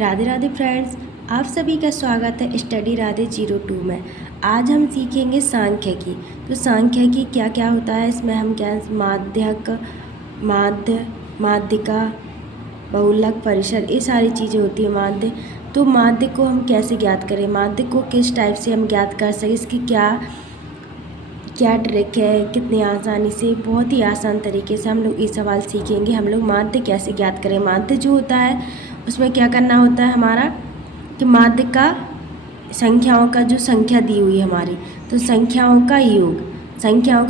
Radhe Radhe friends, आप सभी का स्वागत है स्टडी राधे 02 में। आज हम सीखेंगे सांख्यिकी। तो सांख्यिकी क्या क्या होता है, इसमें हम क्या माध्यक, माध्य, माध्यिका, बहुलक, परिषद, ये सारी चीज़ें होती है। माध्य, तो माध्य को हम कैसे ज्ञात करें, माध्य को किस टाइप से हम ज्ञात कर सकें, इसकी क्या क्या ट्रिक है, कितनी आसानी से, बहुत ही आसान तरीके से हम लोग ये सवाल सीखेंगे। हम लोग माध्य कैसे ज्ञात करें। माध्य जो होता है उसमें क्या करना होता है हमारा कि माध्य का संख्याओं का जो संख्या दी हुई है हमारी, तो संख्याओं का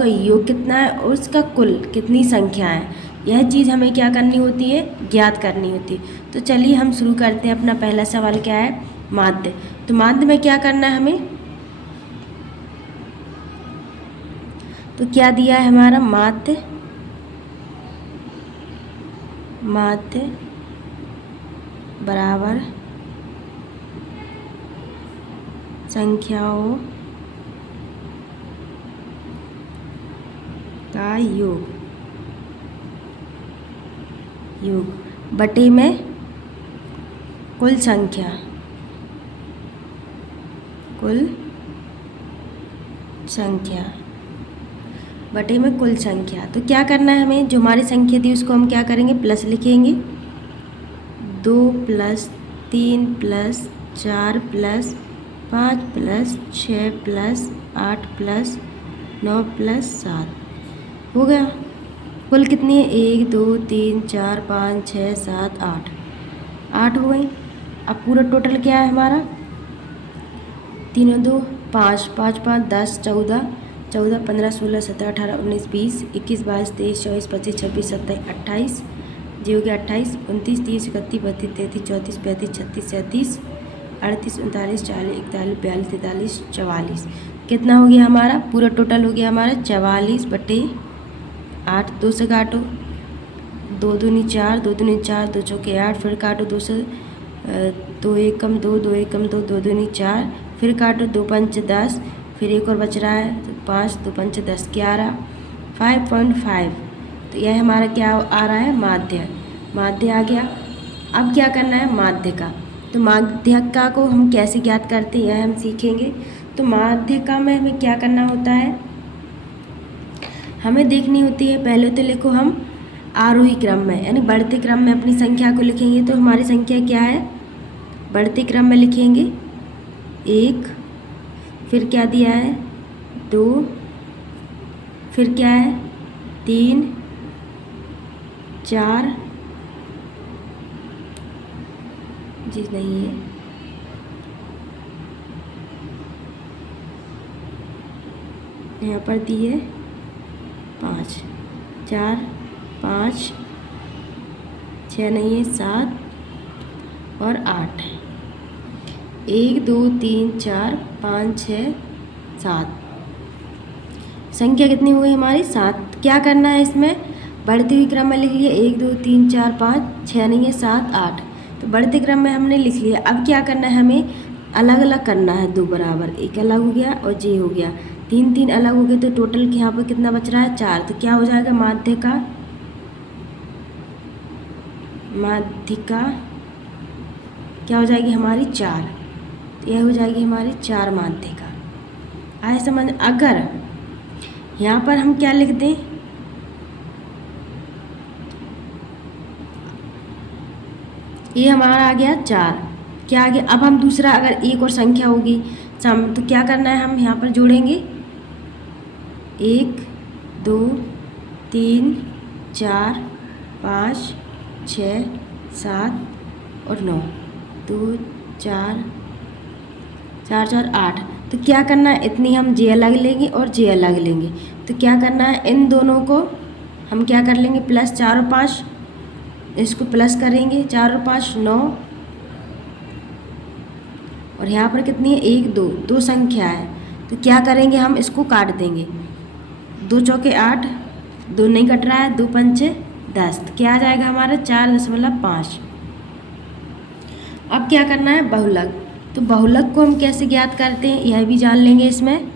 योग कितना है और उसका कुल कितनी संख्या है, यह चीज़ हमें क्या करनी होती है, ज्ञात करनी होती है। तो चलिए हम शुरू करते हैं। अपना पहला सवाल क्या है, माध्य। तो माध्य में क्या करना है हमें, तो क्या दिया है हमारा माध्य बराबर संख्याओं का योग बटे में कुल संख्या बटे में कुल संख्या। तो क्या करना है हमें, जो हमारी संख्या थी उसको हम क्या करेंगे, प्लस लिखेंगे। 2 + 3 + 4 + 5 + 6 + 8 + 9 + 7 हो गया। कुल कितनी है, 1 2 3 4 5 6 7 8 हो गई। अब पूरा टोटल क्या है हमारा, 3 और 2 5, 5 5 10 14 14 15 16 17 18 19 20 21 22 23 24 25 26 27 28 जी हो गया 28 29 30 31 32 33 34 35 36 37 38 39 40 41 42 43 44 कितना हो गया हमारा, पूरा टोटल हो गया हमारा 44/8। 2 से काटो, 2 दूनी 4, 2 दूनी 4, 2 चौके 8, फिर काटो 2 से, 2 एकम 2, 2 एकम 2, 2 दूनी 4, फिर काटो 2 पंच 10, फिर एक और बच रहा है तो 5, 2 पंच 10 11, 5.5। तो यह हमारा क्या आ रहा है, माध्य आ गया। अब क्या करना है माध्यिका। तो माध्यिका को हम कैसे ज्ञात करते हैं यह हम सीखेंगे। तो माध्यिका में हमें क्या करना होता है, हमें देखनी होती है, पहले तो लिखो हम आरोही क्रम में, यानी बढ़ते क्रम में अपनी संख्या को लिखेंगे। तो हमारी संख्या क्या है, बढ़ते क्रम में लिखेंगे 1, फिर क्या दिया है 2, फिर क्या है 3 4 जी नहीं है, यहाँ पर दी है 5 4 5 6 नहीं है 7 और 8, 1 2 3 4 5 6 7, संख्या कितनी हो गई हमारी 7। क्या करना है इसमें, बढ़ते हुए क्रम में लिख लिया 1 2 3 4 5 6 नहीं है 7 8, तो बढ़ते क्रम में हमने लिख लिया। अब क्या करना है, हमें अलग अलग करना है, 2 बराबर, एक अलग हो गया और जे हो गया, 3 3 अलग हो गए, तो टोटल यहाँ पर कितना बच रहा है 4। तो क्या हो जाएगा, माध्यिका क्या हो जाएगी हमारी 4। तो यह हो जाएगी हमारी 4 माध्यिका। आए समझ। अगर यहाँ पर हम क्या लिख दें, ये हमारा आ गया 4, क्या आ गया। अब हम दूसरा, अगर एक और संख्या होगी तो क्या करना है, हम यहाँ पर जोड़ेंगे 1 2 3 4 5 6 7 और 9, 2 4 4 4 8। तो क्या करना है, इतनी हम जे अलग लेंगे और जे अलग लेंगे। तो क्या करना है, इन दोनों को हम क्या कर लेंगे, प्लस 4 और 5, इसको प्लस करेंगे 4 और 5 9, और यहाँ पर कितनी है 1 2, 2 संख्या है। तो क्या करेंगे, हम इसको काट देंगे, 2 चौके 8, 2 नहीं कट रहा है, 2 पंचे 10, तो क्या आ जाएगा हमारा 4.5। अब क्या करना है, बहुलक। तो बहुलक को हम कैसे ज्ञात करते हैं यह भी जान लेंगे इसमें।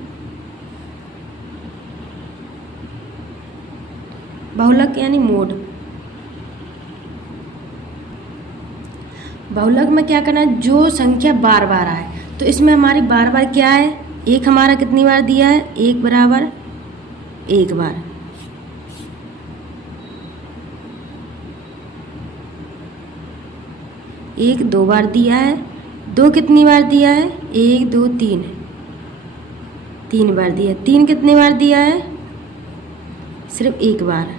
बहुलक यानी मोड। बहुलक में क्या करना है, जो संख्या बार बार आए। तो इसमें हमारी बार बार क्या है, एक हमारा कितनी बार दिया है, एक बराबर एक बार। एक दो बार दिया है, दो कितनी बार दिया है, एक दो तीन, तीन बार दिया। तीन कितनी बार दिया है, सिर्फ एक बार,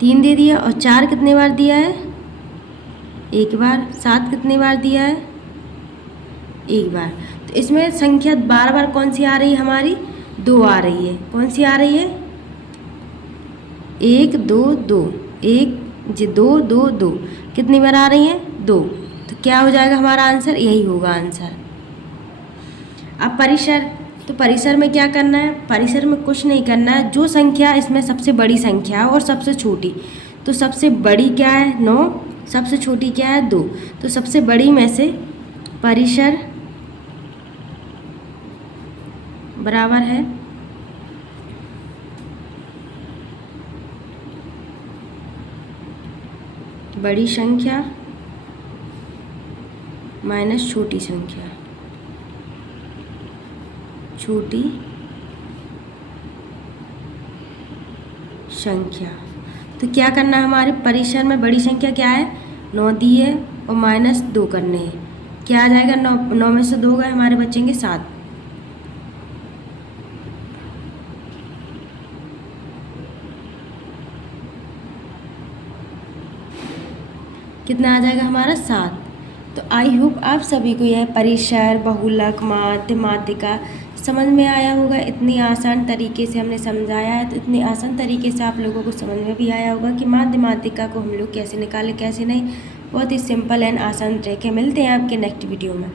तीन दे दिया। और चार कितनी बार दिया है, एक बार। सात कितनी बार दिया है, एक बार। तो इसमें संख्या बार बार कौन सी आ रही है हमारी, दो आ रही है। कौन सी आ रही है, एक दो दो, एक दो दो दो, कितनी बार आ रही है, दो। तो क्या हो जाएगा हमारा आंसर, यही होगा आंसर। अब परिसर, तो परिसर में क्या करना है, परिसर में कुछ नहीं करना है, जो संख्या इसमें सबसे बड़ी संख्या है और सबसे छोटी। तो सबसे बड़ी क्या है, 9, सबसे छोटी क्या है, 2। तो सबसे बड़ी में से परिसर बराबर है बड़ी संख्या माइनस छोटी संख्या, छोटी संख्या। तो क्या करना है, हमारे परिसर में बड़ी संख्या क्या है, 9 दी है और माइनस 2 करने हैं। क्या आ जाएगा, 9 में से 2 गए, हमारे बचेंगे 7। कितना आ जाएगा हमारा, 7। तो आई होप आप सभी को यह परिसर, बहुलक, माध्य, माध्यिका समझ में आया होगा। इतनी आसान तरीके से हमने समझाया है, तो इतनी आसान तरीके से आप लोगों को समझ में भी आया होगा कि माध्य माध्यिका को हम लोग कैसे निकालें, कैसे नहीं। बहुत ही सिंपल एंड आसान ट्रिक है। मिलते हैं आपके नेक्स्ट वीडियो में।